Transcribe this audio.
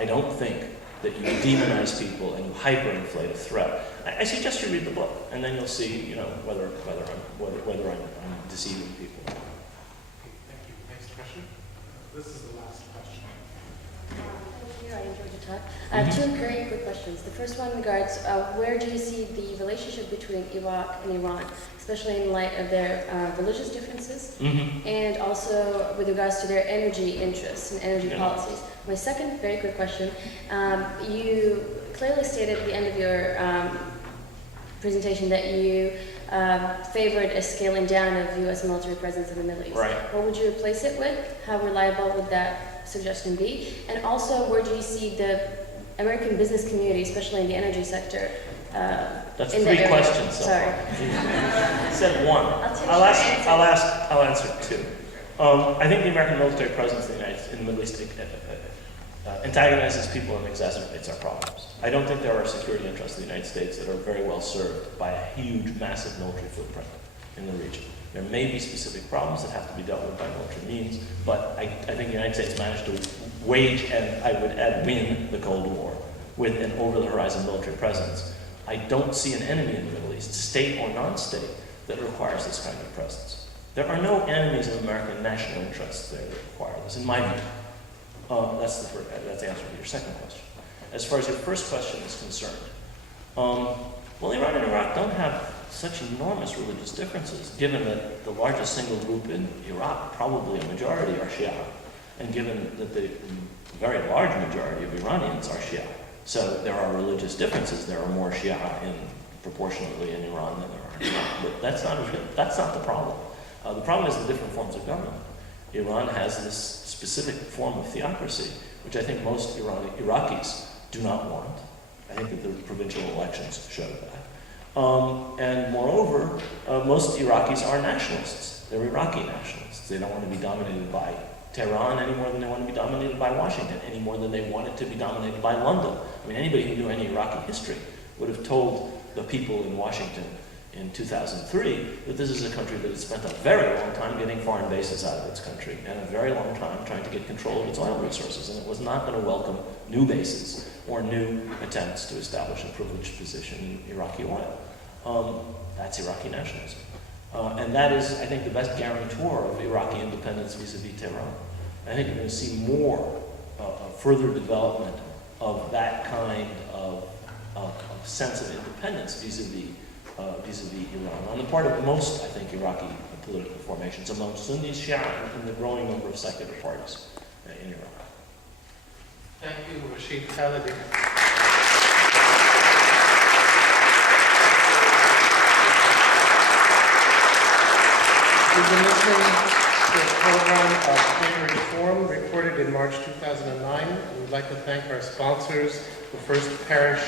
I don't think that you demonize people and you hyperinflate a threat. I suggest you read the book, and then you'll see, you know, whether I'm deceiving people. Okay, thank you. Next question. This is the last question. Thank you. I enjoyed your talk. Two very quick questions. The first one regards where do you see the relationship between Iraq and Iran, especially in light of their religious differences, and also with regards to their energy interests and energy policies. My second very quick question, you clearly stated at the end of your presentation that you favored a scaling down of U.S. military presence in the Middle East. Right. What would you replace it with? How reliable would that suggestion be? And also, where do you see the American business community, especially in the energy sector? That's in three that area? questions so Sorry. far. I said one. I'll answer two. I think the American military presence in the Middle East antagonizes people and exacerbates our problems. I don't think there are security interests in the United States that are very well served by a huge, massive military footprint in the region. There may be specific problems that have to be dealt with by military means, but I think the United States managed to wage, and I would add win, the Cold War with an over-the-horizon military presence. I don't see an enemy in the Middle East, state or non-state, that requires this kind of presence. There are no enemies of American national interests there that require this, in my view. That's the answer to your second question. As far as your first question is concerned, well, Iran and Iraq don't have such enormous religious differences, given that the largest single group in Iraq, probably a majority, are Shia, and given that the very large majority of Iranians are Shia. So there are religious differences. There are more Shia proportionately in Iran than there are in Iraq. But that's not the problem. The problem is the different forms of government. Iran has this specific form of theocracy, which I think most Iraqis do not want. I think that the provincial elections show that. And moreover, most Iraqis are nationalists. They're Iraqi nationalists. They don't want to be dominated by Tehran any more than they want to be dominated by Washington, any more than they wanted to be dominated by London. I mean, anybody who knew any Iraqi history would have told the people in Washington in 2003 that this is a country that had spent a very long time getting foreign bases out of its country and a very long time trying to get control of its oil resources, and it was not going to welcome new bases or new attempts to establish a privileged position in Iraqi oil. That's Iraqi nationalism. And that is, I think, the best guarantor of Iraqi independence vis-a-vis Tehran. I think you're going to see more further development of that kind of sense of independence vis-a-vis Iran, on the part of most, I think, Iraqi political formations, among Sunnis, Shia, and the growing number of secular parties in Iraq. Thank you, Rashid Khalidi. You've been listening to a program of Treasury Reform recorded in March 2009. We would like to thank our sponsors, the First Parish